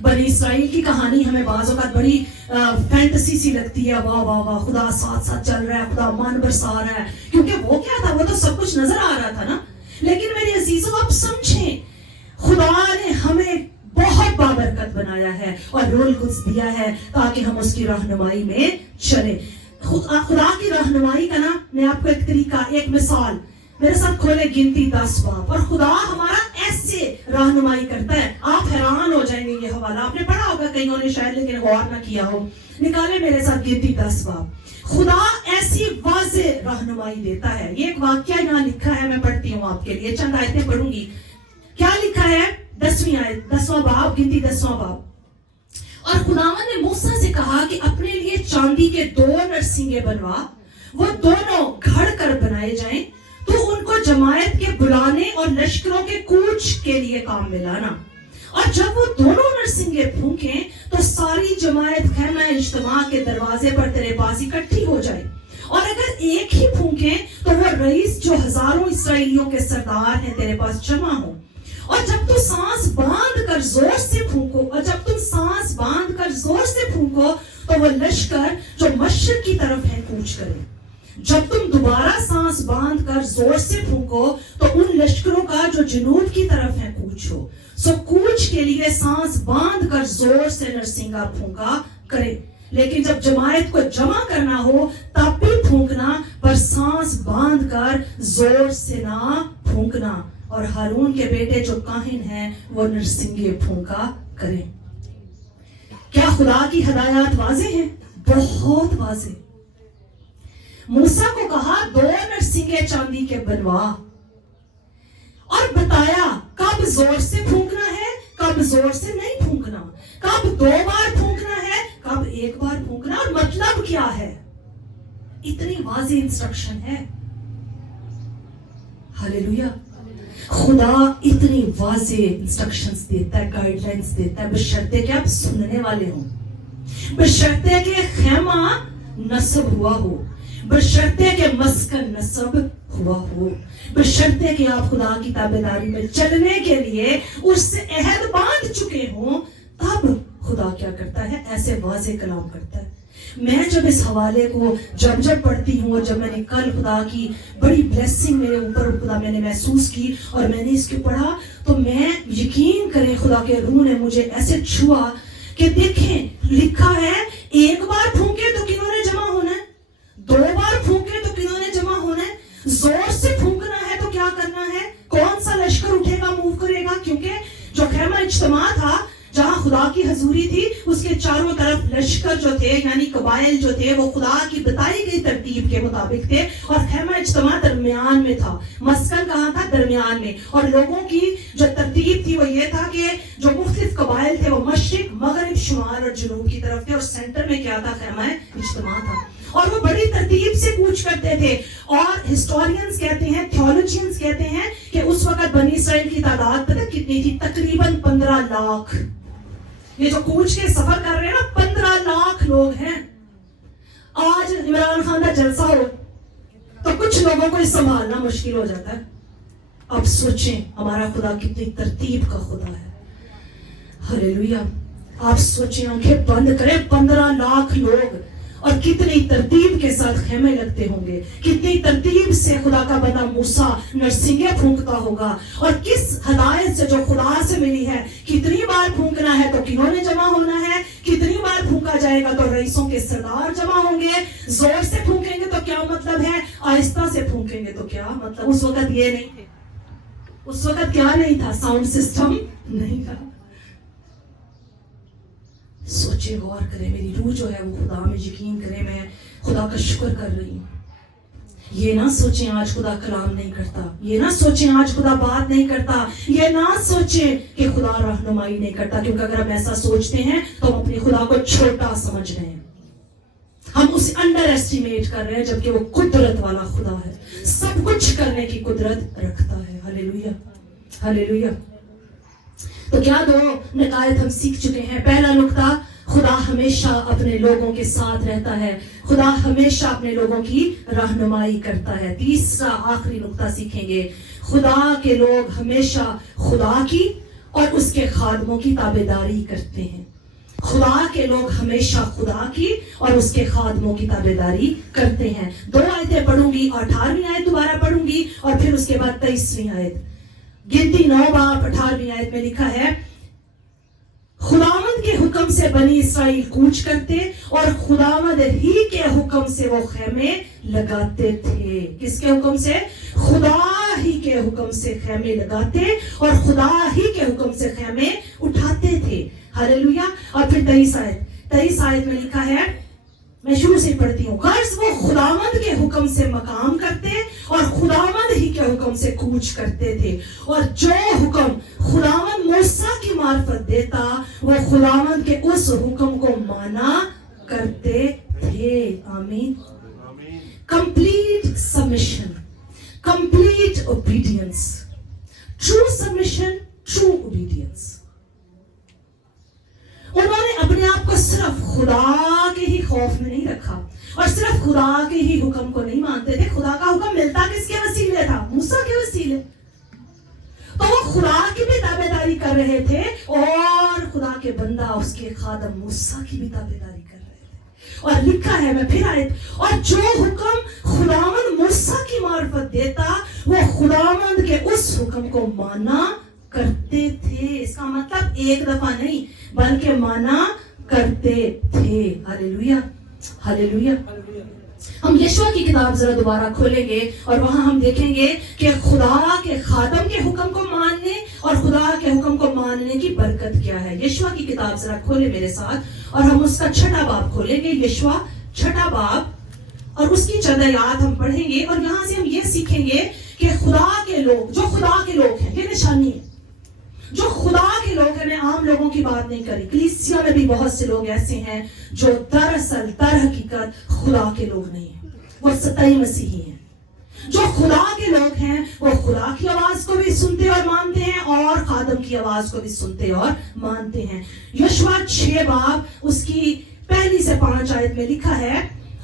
بنی اسرائیل کی کہانی ہمیں بعض اوقات بڑی فینٹسی سی لگتی ہے، واہ واہ واہ، خدا ساتھ ساتھ چل رہا ہے، خدا مان برسا رہا ہے، کیونکہ وہ کیا تھا؟ وہ تو سب کچھ نظر آ رہا تھا نا۔ لیکن میرے عزیزوں آپ سمجھیں، خدا نے ہمیں بہت بابرکت بنایا ہے اور روح القدس دیا ہے تاکہ ہم اس کی رہنمائی میں چلیں۔ خدا کی رہنمائی کا نا، میں آپ کو ایک طریقہ، ایک مثال، میرے ساتھ کھولے گنتی 10 باب، اور خدا ہمارا ایسے رہنمائی کرتا ہے، آپ حیران ہو جائیں گے۔ یہ حوالہ آپ نے پڑھا ہوگا کئیوں نے شاید، لیکن غور نہ کیا ہو۔ نکالے میرے ساتھ گنتی 10 باب۔ خدا ایسی واضح رہنمائی دیتا ہے۔ یہ ایک واقعہ یہاں لکھا ہے، میں پڑھتی ہوں آپ کے لیے، چند آیتیں پڑھوں گی۔ کیا لکھا ہے؟ 10ویں آیت، 10واں باب، گنتی 10واں باب۔ اور خداوند نے موسیٰ سے کہا کہ اپنے لیے چاندی کے 2 نرسنگے بنوا، وہ دونوں گھڑ کر بنائے جائیں، تو ان کو جماعت کے بلانے اور لشکروں کے کوچ کے لیے کام میں لانا۔ اور جب وہ دونوں نرسنگے پھونکیں تو ساری جماعت خیمہ اجتماع کے دروازے پر تیرے پاس اکٹھی ہو جائے، اور اگر ایک ہی پھونکیں تو وہ رئیس جو ہزاروں اسرائیلیوں کے سردار ہیں تیرے پاس جمع ہوں۔ اور جب تو سانس باندھ کر زور سے پھونکو، اور جب تم سانس باندھ کر زور سے پھونکو تو وہ لشکر جو مشرق کی طرف ہے کوچ کرے۔ جب تم دوبارہ سانس باندھ کر زور سے پھونکو تو ان لشکروں کا جو جنوب کی طرف ہے کوچ ہو۔ سو کوچ کے لیے سانس باندھ کر زور سے نرسنگا پھونکا کرے، لیکن جب جماعت کو جمع کرنا ہو تب بھی پھونکنا، پر سانس باندھ کر زور سے نہ پھونکنا۔ اور ہارون کے بیٹے جو کاہن ہیں وہ نرسنگے پھونکا کریں۔ کیا خدا کی ہدایات واضح ہیں؟ بہت واضح۔ موسیٰ کو کہا 2 نرسنگے چاندی کے بنوا، اور بتایا کب زور سے پھونکنا ہے، کب زور سے نہیں پھونکنا، کب 2 بار پھونکنا ہے، کب 1 بار پھونکنا، اور مطلب کیا ہے۔ اتنی واضح انسٹرکشن ہے۔ ہاللیلویا۔ خدا اتنی واضح انسٹرکشنز دیتا ہے، گائیڈ لائنز دیتا ہے، بشرطے کہ آپ سننے والے ہوں، بشرطے کہ خیمہ نصب ہوا ہو، بشرطے کہ مسکن نصب ہوا ہو، بشرطے کہ آپ خدا کی تابعداری میں چلنے کے لیے اس سے عہد باندھ چکے ہوں، تب خدا کیا کرتا ہے؟ ایسے واضح کلام کرتا ہے۔ میں جب اس حوالے کو جب پڑھتی ہوں، اور جب میں نے کل خدا کی بڑی بلیسنگ میرے اوپر خدا میں نے محسوس کی اور میں نے اس کو پڑھا، تو میں یقین کریں خدا کے روح نے مجھے ایسے چھوا کہ دیکھیں لکھا ہے 1 بار پھونکے تو کنہوں نے جمع ہونا ہے، 2 بار پھونکے تو کنہوں نے جمع ہونا ہے، زور سے پھونکنا ہے تو کیا کرنا ہے، کون سا لشکر اٹھے گا، موو کرے گا، کیونکہ جو خیمہ اجتماع تھا جہاں خدا کی حضوری تھی اس کے چاروں طرف لشکر جو تھے یعنی قبائل جو تھے وہ خدا کی بتائی گئی ترتیب کے مطابق تھے، اور خیمہ اجتماع درمیان میں تھا۔ مسکن کہاں تھا؟ درمیان میں۔ اور لوگوں کی جو ترتیب تھی وہ یہ تھا کہ جو مختلف قبائل تھے وہ مشرق، مغرب شمال اور جنوب کی طرف تھے اور سینٹر میں کیا تھا؟ خیمہ اجتماع تھا. اور وہ بڑی ترتیب سے کوچ کرتے تھے. اور ہسٹورینز کہتے ہیں, تھیولوجینز کہتے ہیں کہ اس وقت بنی اسرائیل کی تعداد پتہ کتنی تھی؟ تقریباً 15 لاکھ. یہ جو کوچ کے سفر کر رہے ہیں نا 15 لاکھ لوگ ہیں. آج عمران خان کا جلسہ ہو تو کچھ لوگوں کو سنبھالنا مشکل ہو جاتا ہے. اب سوچیں ہمارا خدا کتنی ترتیب کا خدا ہے. ہلیلویا. آپ سوچیں, آنکھیں بند کریں, 15 لاکھ لوگ اور کتنی ترتیب کے ساتھ خیمے لگتے ہوں گے. کتنی ترتیب سے خدا کا بندہ موسیٰ نرسنگیں پھونکتا ہوگا, اور کس ہدایت سے جو خدا سے ملی ہے. کتنی بار پھونکنا ہے تو کنوں نے جمع ہونا ہے, کتنی بار پھونکا جائے گا تو رئیسوں کے سردار جمع ہوں گے. زور سے پھونکیں گے تو کیا مطلب ہے, آہستہ سے پھونکیں گے تو کیا مطلب. اس وقت یہ نہیں تھے, اس وقت کیا نہیں تھا, ساؤنڈ سسٹم نہیں تھا. سوچے, غور کریں, میری روح جو ہے وہ خدا میں یقین کرے, میں خدا کا شکر کر رہی ہوں. یہ نہ سوچیں آج خدا کلام نہیں کرتا, یہ نہ سوچیں آج خدا بات نہیں کرتا, یہ نہ سوچیں کہ خدا رہنمائی نہیں کرتا, کیونکہ اگر ہم ایسا سوچتے ہیں تو ہم اپنے خدا کو چھوٹا سمجھ رہے ہیں, ہم اسے انڈر ایسٹیمیٹ کر رہے ہیں, جبکہ وہ قدرت والا خدا ہے, سب کچھ کرنے کی قدرت رکھتا ہے. ہلیلویا, ہلیلویا. تو کیا دو نقائط ہم سیکھ چکے ہیں. پہلا نقطہ, خدا ہمیشہ اپنے لوگوں کے ساتھ رہتا ہے, خدا ہمیشہ اپنے لوگوں کی رہنمائی کرتا ہے. تیسرا آخری نقطہ سیکھیں گے, خدا کے لوگ ہمیشہ خدا کی اور اس کے خادموں کی تابعداری کرتے ہیں. خدا کے لوگ ہمیشہ خدا کی اور اس کے خادموں کی تابعداری کرتے ہیں. 2 آیتیں پڑھوں گی, 18ویں آیت دوبارہ پڑھوں گی, اور پھر اس کے بعد 23ویں آیت. گنتی 9 باب 18ویں آیت میں لکھا ہے, خداوند کے حکم سے بنی اسرائیل کوچ کرتے اور خداوند ہی کے حکم سے وہ خیمے لگاتے تھے. کس کے حکم سے؟ خدا ہی کے حکم سے خیمے لگاتے اور خدا ہی کے حکم سے خیمے اٹھاتے تھے. ہلیلویا. اور پھر 23 آیت میں لکھا ہے, میں شروع سے پڑھتی ہوں, غرض وہ خداوند کے حکم سے مقام کرتے اور خداوند ہی کے حکم سے کوچ کرتے تھے, اور جو حکم خداوند موسیٰ کی معرفت دیتا وہ خداوند کے اس حکم کو مانا کرتے تھے. آمین. Complete submission, complete obedience, true submission, true obedience. انہوں نے اپنے آپ کو صرف خدا کے ہی خوف میں نہیں رکھا اور صرف خدا کے ہی حکم کو نہیں مانتے تھے. خدا کا حکم ملتا کس کے وسیلے تھا؟ موسیٰ کے وسیلے. تو وہ خدا کی بھی تابعداری کر رہے تھے اور خدا کے بندہ اس کے خادم موسیٰ کی بھی تابعداری کر رہے تھے. اور لکھا ہے, میں پھر آیت, اور جو حکم خداوند موسیٰ کی معرفت دیتا وہ خداوند کے اس حکم کو مانا کرتے تھے. اس کا مطلب ایک دفعہ نہیں بلکہ مانا کرتے تھے. ہلیلویا, ہلیلویا. ہم یشوع کی کتاب ذرا دوبارہ کھولیں گے اور وہاں ہم دیکھیں گے کہ خدا کے خادم کے حکم کو ماننے اور خدا کے حکم کو ماننے کی برکت کیا ہے. یشوع کی کتاب ذرا کھولیں میرے ساتھ اور ہم اس کا 6واں باب کھولیں گے. یشوع 6واں باب اور اس کی چند آیات ہم پڑھیں گے, اور یہاں سے ہم یہ سیکھیں گے کہ خدا کے لوگ, جو خدا کے لوگ ہیں, یہ نشانی ہے, جو خدا کے لوگ ہیں. میں عام لوگوں کی بات نہیں کری, کلیسیا میں بھی بہت سے لوگ ایسے ہیں جو دراصل در حقیقت خدا کے لوگ نہیں ہیں, وہ سطحی مسیحی ہیں. جو خدا کے لوگ ہیں وہ خدا کی آواز کو بھی سنتے اور مانتے ہیں اور خادم کی آواز کو بھی سنتے اور مانتے ہیں. یشوع 6 باب اس کی 1 سے 5 آیت میں لکھا ہے,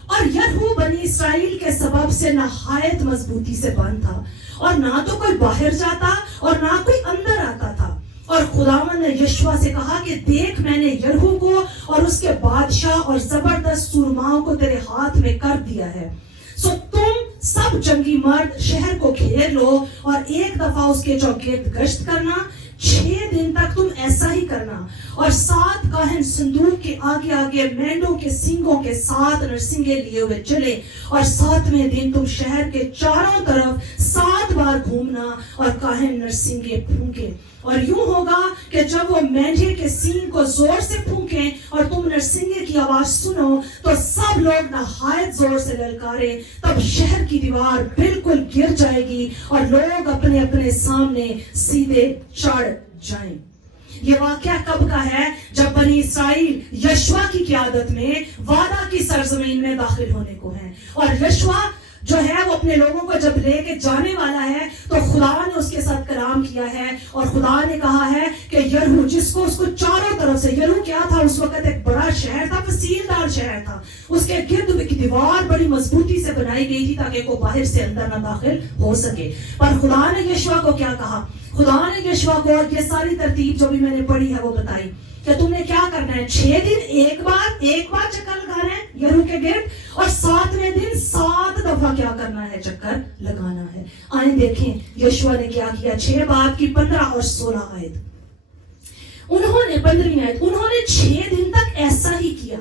اور یرہو بنی اسرائیل کے سبب سے نہایت مضبوطی سے بند تھا اور نہ تو کوئی باہر جاتا اور نہ کوئی اندر آتا تھا. اور خداوند نے یشوع سے کہا کہ دیکھ, میں نے یرہو کو اور اس کے بادشاہ اور زبردست سورماؤں کو تیرے ہاتھ میں کر دیا ہے. سو تم سب جنگی مرد شہر کو گھیر لو اور ایک دفعہ اس کے چوگرد گشت کرنا. 6 دن تک تم ایسا ہی کرنا, اور 7 کاہن صندوق کے آگے آگے مینڈوں کے سینگوں کے 7 نرسنگیں لیے ہوئے چلے, اور 7ویں دن تم شہر کے چاروں طرف 7 بار گھومنا اور کاہن نرسنگیں پھونکے. اور یوں ہوگا کہ جب وہ مینڈے کے سینگ کو زور سے پھونکیں اور تم نرسنگے کی آواز سنو تو سب لوگ نہایت زور سے للکارے, تب شہر کی دیوار بالکل گر جائے گی اور لوگ اپنے اپنے سامنے سیدھے چڑھ جائیں. یہ واقعہ کب کا ہے؟ جب بنی اسرائیل یشوع کی قیادت میں وعدہ کی سرزمین میں داخل ہونے کو ہیں، اور یشوع جو ہے وہ اپنے لوگوں کو جب لے کے جانے والا ہے تو خدا نے اس کے ساتھ کلام کیا ہے، اور خدا نے کہا ہے کہ یریحو، جس کو اس کو چاروں طرف سے، یریحو کیا تھا اس وقت؟ ایک بڑا شہر تھا، فصیل دار شہر تھا، اس کے گرد ایک دیوار بڑی مضبوطی سے بنائی گئی تھی تاکہ کوئی باہر سے اندر نہ داخل ہو سکے۔ پر خدا نے یشوع کو کیا کہا؟ خدا نے یشوع کو یہ ساری ترتیب جو بھی میں نے پڑھی ہے وہ بتائی کہ تم نے کیا کرنا ہے، 6 دن ایک بار چکر لگانا ہے یریحو کے گرد، اور 7ویں دن 7 دفعہ کیا کرنا ہے؟ چکر لگانا ہے۔ آئیں دیکھیں یشوع نے کیا کیا۔ 6 باب کی 15 اور 16 آیت، انہوں نے 15ویں آیت، انہوں نے 6 دن تک ایسا ہی کیا۔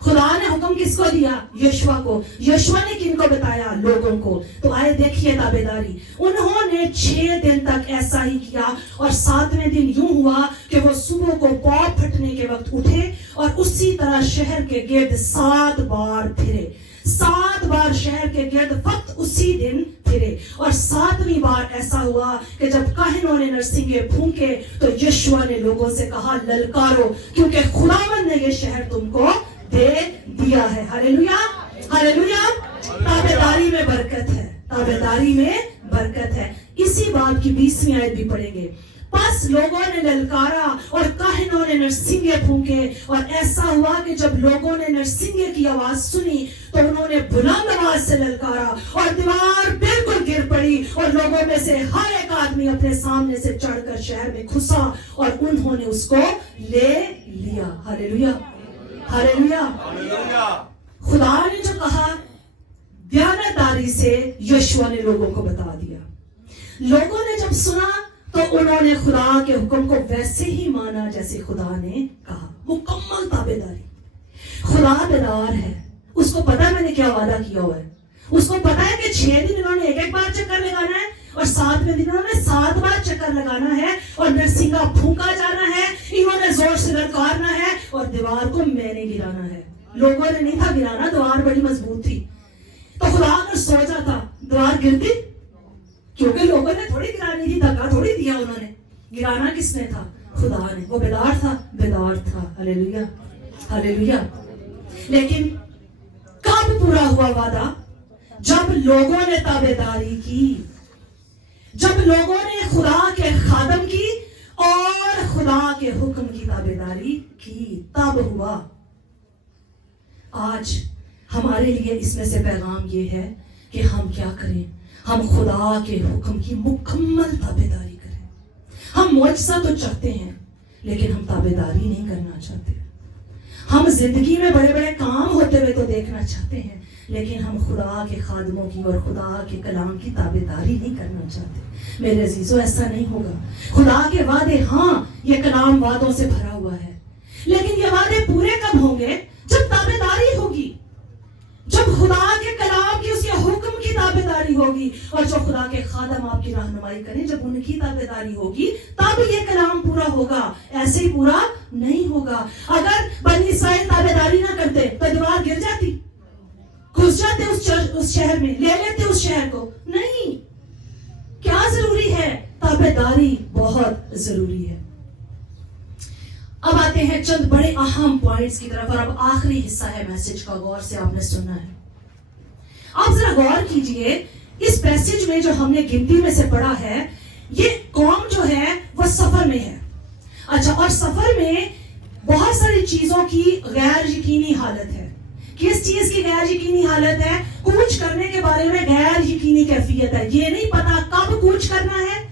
خدا نے حکم کس کو دیا؟ یشوع کو۔ یشوع نے کن کو بتایا؟ لوگوں کو۔ تو آئے دیکھیے تابعداری، انہوں نے 6 دن تک ایسا ہی کیا، اور 7ویں دن یوں ہوا کہ وہ صبح کو پاؤ پھٹنے کے وقت اٹھے اور اسی طرح شہر کے گرد 7 بار پھرے۔ 7 بار شہر کے گرد فقط اسی دن پھرے، اور 7ویں بار ایسا ہوا کہ جب کاہنوں نے نرسنگے پھونکے تو یشوع نے لوگوں سے کہا للکارو، کیونکہ خداوند نے یہ شہر تم کو دے دیا ہے۔ ہاللیلویا، ہاللیلویا۔ تابعداری میں برکت ہے، تابعداری میں برکت ہے۔ اسی بات کی 20ویں آیت بھی پڑھیں گے۔ پس لوگوں نے للکارا اور کاہنوں نے نرسنگے پھونکے، اور ایسا ہوا کہ جب لوگوں نے نرسنگے کی آواز سنی تو انہوں نے بلند آواز سے للکارا، اور دیوار بالکل گر پڑی، اور لوگوں میں سے ہر ایک آدمی اپنے سامنے سے چڑھ کر شہر میں گھسا، اور انہوں نے اس کو لے لیا۔ ہاللیلویا، ہاللیلویا۔ خدا نے جو کہا دیانتداری سے یشوع نے لوگوں کو بتا دیا۔ لوگوں نے جب سنا تو انہوں نے خدا کے حکم کو ویسے ہی مانا جیسے خدا نے کہا۔ مکمل تابعداری۔ خدا بیدار ہے، اس کو پتا میں نے کیا وعدہ کیا ہوا ہے، اس کو پتا ہے کہ 6 دن انہوں نے ایک بار چکر لگانا ہے، اور 7ویں دن انہوں نے 7 بار چکر لگانا ہے، اور نرسنگا پھونکا جانا ہے، انہوں نے زور سے للکارنا ہے، اور دیوار کو میں نے گرانا ہے۔ لوگوں نے نہیں تھا گرانا، دیوار بڑی مضبوط تھی، تو خدا اگر سوچا تھا دیوار گرتی، کیونکہ لوگوں نے تھوڑی گرانی تھی، دھکا تھوڑی دیا انہوں نے، گرانا کس نے تھا؟ خدا نے۔ وہ بیدار تھا، بیدار تھا۔ ہاللیلویا، ہاللیلویا۔ لیکن کب پورا ہوا وعدہ؟ جب لوگوں نے تابعداری کی، جب لوگوں نے خدا کے خادم کی اور خدا کے حکم کی تابعداری کی، تب ہوا۔ آج ہمارے لیے اس میں سے پیغام یہ ہے کہ ہم کیا کریں؟ ہم خدا کے حکم کی مکمل تابعداری کریں۔ ہم معجزہ تو چاہتے ہیں لیکن ہم تابعداری نہیں کرنا چاہتے۔ ہم زندگی میں بڑے بڑے کام ہوتے ہوئے تو دیکھنا چاہتے ہیں لیکن ہم خدا کے خادموں کی اور خدا کے کلام کی تابعداری نہیں کرنا چاہتے۔ میرے عزیزو، ایسا نہیں ہوگا۔ خدا کے وعدے، ہاں یہ کلام وعدوں سے بھرا ہوا ہے، لیکن یہ وعدے پورے کب ہوں گے؟ جب تابعداری ہوگی، جب خدا کے کلام کی، اس کے حکم کی تابعداری ہوگی، اور جو خدا کے خادم آپ کی رہنمائی کریں جب ان کی تابعداری ہوگی تب یہ کلام پورا ہوگا، ایسے ہی پورا نہیں ہوگا۔ اگر بنی اسرائیل تابعداری نہ کرتے تو دیوار گر جاتی، گھس جاتے اس شہر میں، لے لیتے اس شہر کو؟ نہیں۔ کیا ضروری ہے؟ تابعداری بہت ضروری ہے۔ اب آتے ہیں چند بڑے اہم پوائنٹس کی طرف، اور اب آخری حصہ ہے میسج کا، غور سے آپ نے سننا ہے۔ آپ ذرا غور کیجئے، اس پیسج میں جو ہم نے گنتی میں سے پڑھا ہے، یہ قوم جو ہے وہ سفر میں ہے۔ اچھا، اور سفر میں بہت ساری چیزوں کی غیر یقینی حالت ہے۔ کس چیز کی غیر یقینی حالت ہے؟ کوچ کرنے کے بارے میں غیر یقینی کیفیت ہے۔ یہ نہیں پتا کب کوچ کرنا ہے،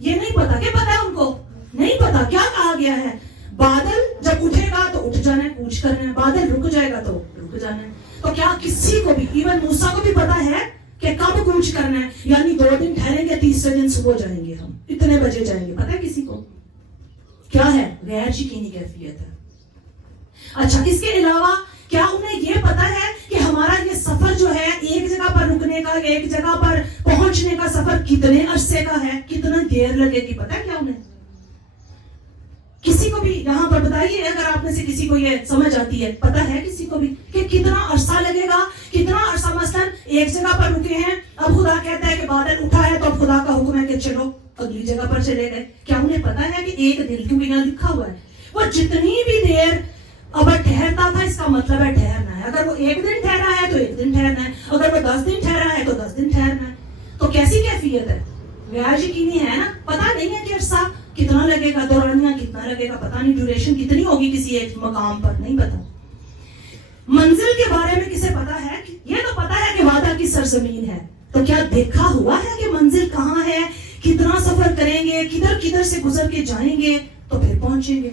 یہ نہیں پتا، کہ پتا ہے ان کو نہیں پتا کیا کہا گیا ہے۔ بادل جب اٹھے گا تو اٹھ جانا ہے، کوچ کرنا ہے، بادل رک جائے گا تو رک جانا ہے۔ تو کیا کسی کو بھی، ایون موسیٰ کو بھی پتا ہے کہ کب کوچ کرنا ہے؟ یعنی 2 دن ٹھہریں گے، تیسرے دن صبح جائیں گے، ہم اتنے بجے جائیں گے، پتا ہے کسی کو؟ کیا ہے؟ غیر یقینی کیفیت ہے۔ اچھا، اس کے علاوہ کیا انہیں یہ پتا ہے کہ ہمارا یہ سفر جو ہے ایک جگہ پر رکنے کا، ایک جگہ پر پہنچنے کا سفر کتنے عرصے کا ہے، کتنا دیر لگے گی؟ پتا ہے کیا انہیں؟ کسی کو بھی یہاں پر بتائیے، اگر آپ میں سے کسی کو یہ سمجھ آتی ہے، پتا ہے کسی کو بھی کہ کتنا عرصہ لگے گا، کتنا عرصہ؟ مثلا ایک جگہ پر رکے ہیں، اب خدا کہتا ہے کہ بادل اٹھا ہے تو اب خدا کا حکم ہے کہ چلو اگلی جگہ پر چلے گئے. کیا انہیں پتا ہے کہ ایک دن, کیونکہ یہاں لکھا ہوا ہے وہ جتنی بھی دیر اب ٹھہرتا تھا, اس کا مطلب ہے ٹھہرنا ہے. اگر وہ ایک دن ٹھہرا ہے تو ایک دن ٹھہرنا ہے, اگر وہ 10 دن ٹھہرا ہے تو 10 دن ٹھہرنا ہے. تو کیسی کیفیت ہے؟ غیر یقینی ہے نا. پتا نہیں ہے کہ عرصہ کتنا لگے گا, دورانیہ کتنا لگے گا, پتا نہیں ڈیوریشن کتنی ہوگی کسی ایک مقام پر, نہیں پتا. منزل کے بارے میں کسے پتا ہے؟ یہ تو پتا ہے کہ وعدہ کی سرزمین ہے, تو کیا دیکھا ہوا ہے کہ منزل کہاں ہے, کتنا سفر کریں گے, کدھر کدھر سے گزر کے جائیں گے تو پھر پہنچیں گے.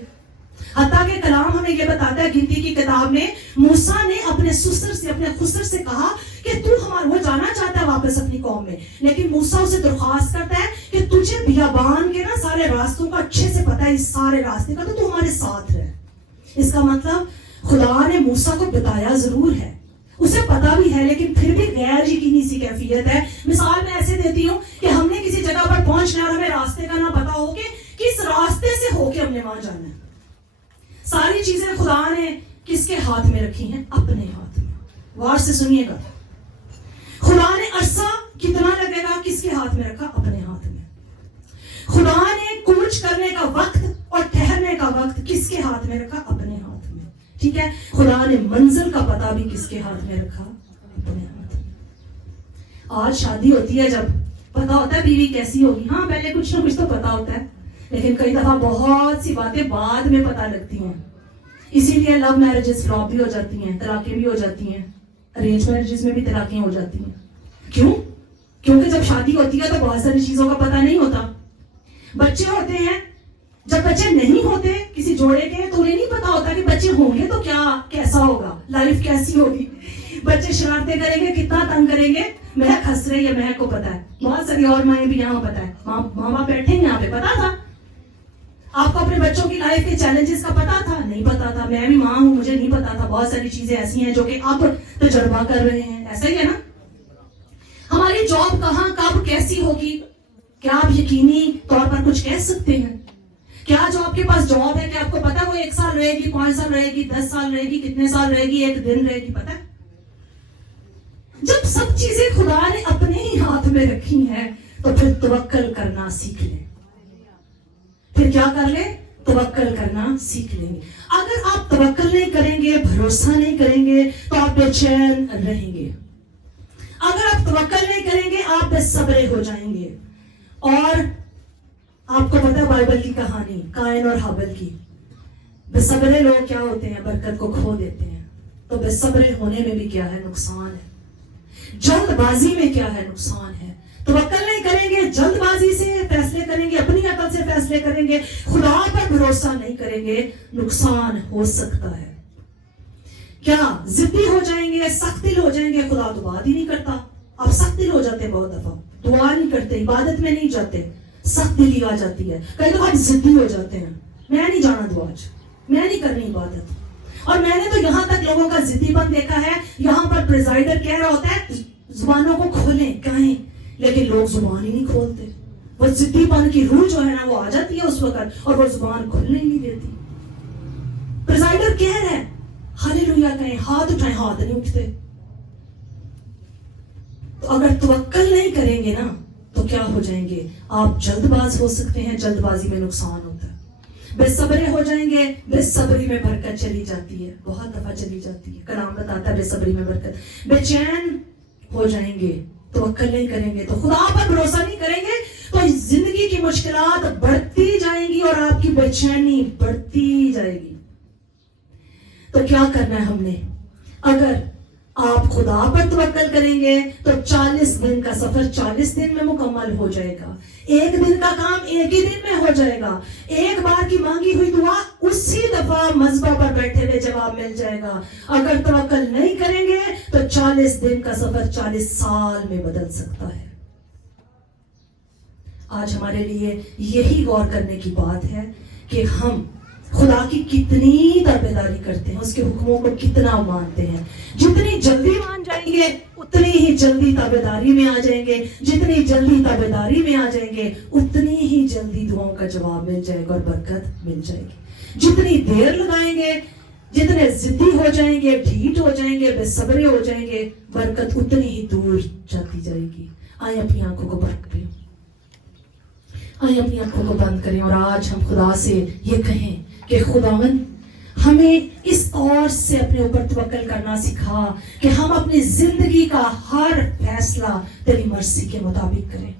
حتیٰ کہ کلام ہمیں یہ بتاتا ہے گنتی کی کتاب میں, موسیٰ نے اپنے سسر سے, اپنے خسر سے کہا کہ تو وہ جانا چاہتا ہے واپس اپنی قوم میں, لیکن موسیٰ اسے درخواست کرتا ہے کہ تجھے بیابان کے نا سارے راستوں کا اچھے سے پتا ہے, اس سارے راستے کا تو ہمارے ساتھ رہ. اس کا مطلب خدا نے موسیٰ کو بتایا ضرور ہے, اسے پتا بھی ہے, لیکن پھر بھی غیر یقینی سی کیفیت ہے. مثال میں ایسے دیتی ہوں کہ ہم نے کسی جگہ پر پہنچنا ہے اور ہمیں راستے کا نہ پتا ہو کہ کس راستے سے ہو کے ہم نے وہاں جانا ہے. ساری چیزیں خدا نے کس کے ہاتھ میں رکھی ہیں؟ اپنے ہاتھ میں. غور سے سنیے گا, خدا نے عرصہ کتنا لگے گا کس کے ہاتھ میں رکھا؟ اپنے ہاتھ میں. خدا نے کوچ کرنے کا وقت اور ٹھہرنے کا وقت کس کے ہاتھ میں رکھا؟ اپنے ہاتھ میں. ٹھیک ہے, خدا نے منزل کا پتہ بھی کس کے ہاتھ میں رکھا؟ اپنے ہاتھ میں. آج شادی ہوتی ہے, جب پتا ہوتا ہے بیوی کیسی ہوگی, ہاں پہلے کچھ نہ کچھ تو پتا ہوتا ہے, لیکن کئی دفعہ بہت سی باتیں بعد میں پتہ لگتی ہیں. اسی لیے لو میرجز فلاپ بھی ہو جاتی ہیں, طلاقیں بھی ہو جاتی ہیں, ارینج میرجز میں بھی طلاقیں ہو جاتی ہیں. کیوں؟ کیونکہ جب شادی ہوتی ہے تو بہت ساری چیزوں کا پتہ نہیں ہوتا. بچے ہوتے ہیں, جب بچے نہیں ہوتے کسی جوڑے کے تو انہیں نہیں پتا ہوتا کہ بچے ہوں گے تو کیا کیسا ہوگا, لائف کیسی ہوگی. بچے شرارتیں کریں گے, کتنا تنگ کریں گے, مہک ہنس رہی ہے, مہک کو پتا ہے. بہت ساری اور مائیں بھی یہاں پتا ہے, ماں باپ بیٹھے ہیں یہاں پہ, پتا تھا آپ کو اپنے بچوں کی لائف کے چیلنجز کا پتا تھا؟ نہیں پتا تھا. میں بھی ماں ہوں, مجھے نہیں پتا تھا. بہت ساری چیزیں ایسی ہیں جو کہ اب تجربہ کر رہے ہیں. ایسا ہی ہے نا. ہماری جاب کہاں کب کیسی ہوگی, کیا آپ یقینی طور پر کچھ کہہ سکتے ہیں؟ کیا جو آپ کے پاس جاب ہے, کیا آپ کو پتا وہ 1 سال رہے گی, 5 سال رہے گی, 10 سال رہے گی, کتنے سال رہے گی, 1 دن رہے گی؟ پتا ہے. جب سب چیزیں خدا نے اپنے ہی ہاتھ میں رکھی ہیں تو پھر توکل کرنا سیکھ لیں. پھر کیا کر لیں؟ توکل کرنا سیکھ لیں گے. اگر آپ توکل نہیں کریں گے, بھروسہ نہیں کریں گے تو آپ بے چین رہیں گے. اگر آپ توکل نہیں کریں گے آپ بے صبر ہو جائیں گے. اور آپ کو پتا ہے بائبل کی کہانی قائن اور حابل کی, بے صبر لوگ کیا ہوتے ہیں؟ برکت کو کھو دیتے ہیں. تو بے صبر ہونے میں بھی کیا ہے؟ نقصان ہے. جلد بازی میں کیا ہے؟ نقصان ہے. توکل نہیں کریں گے, جلد بازی سے فیصلے کریں گے, اپنی عقل سے فیصلے کریں گے, خدا پر بھروسہ نہیں کریں گے, نقصان ہو سکتا ہے. کیا ضدی ہو جائیں گے, سخت دل ہو جائیں گے؟ خدا تو بات ہی نہیں کرتا. آپ سخت دل ہو جاتے ہیں, بہت دفعہ دعا نہیں کرتے, عبادت میں نہیں جاتے, سخت دلی آ جاتی ہے. کئی دفعہ آپ ضدی ہو جاتے ہیں, میں نہیں جانا دعا, میں نہیں کرنی عبادت. اور میں نے تو یہاں تک لوگوں کا ضدی پن دیکھا ہے, یہاں پر پریزائڈر کہہ رہا ہوتا ہے زبانوں کو کھولیں, کہیں, لیکن لوگ زبان ہی نہیں کھولتے. وہ ضدی پن کی روح جو ہے نا وہ آ جاتی ہے اس وقت اور وہ زبان کھلنے نہیں دیتی. پریزائڈر کہہ رہا ہے ہاللویا کہیں, ہاتھ اٹھائیں, ہاتھ نہیں اٹھتے. تو اگر توکل نہیں کریں گے نا تو کیا ہو جائیں گے؟ آپ جلد باز ہو سکتے ہیں. جلد بازی میں نقصان ہوتا ہے. بے صبرے ہو جائیں گے, بے صبری میں برکت چلی جاتی ہے, بہت دفعہ چلی جاتی ہے. کلام بتاتا ہے بے صبری میں برکت. بے چین ہو جائیں گے, توکل نہیں کریں گے, تو خدا پر بھروسہ نہیں کریں گے تو زندگی کی مشکلات بڑھتی جائیں گی اور آپ کی بے چینی بڑھتی جائے گی. تو کیا کرنا ہے ہم نے؟ اگر آپ خدا پر توکل کریں گے تو 40 دن کا سفر 40 دن میں مکمل ہو جائے گا. 1 دن کا کام 1 ہی دن میں ہو جائے گا. ایک بار کی مانگی ہوئی دعا اسی دفعہ مذبح پر بیٹھے ہوئے جواب مل جائے گا. اگر توکل نہیں کریں گے تو 40 دن کا سفر 40 سال میں بدل سکتا ہے. آج ہمارے لیے یہی غور کرنے کی بات ہے کہ ہم خدا کی کتنی تابعداری کرتے ہیں, اس کے حکموں کو کتنا مانتے ہیں. جتنی جلدی مان جائیں گے اتنی ہی جلدی تابعداری میں آ جائیں گے. جتنی جلدی تابعداری میں آ جائیں گے اتنی ہی جلدی دعاؤں کا جواب مل جائے گا اور برکت مل جائے گی. جتنی دیر لگائیں گے, جتنے ضدی ہو جائیں گے, ڈھیٹ ہو جائیں گے, بے صبرے ہو جائیں گے, برکت اتنی ہی دور جاتی جائے گی. آئیں اپنی آنکھوں کو بند کریں. آئیں اپنی آنکھوں کو بند کریں اور آج ہم خدا سے یہ کہیں کہ خداوند ہمیں اس طور سے اپنے اوپر توکل کرنا سکھا کہ ہم اپنی زندگی کا ہر فیصلہ تیری مرضی کے مطابق کریں.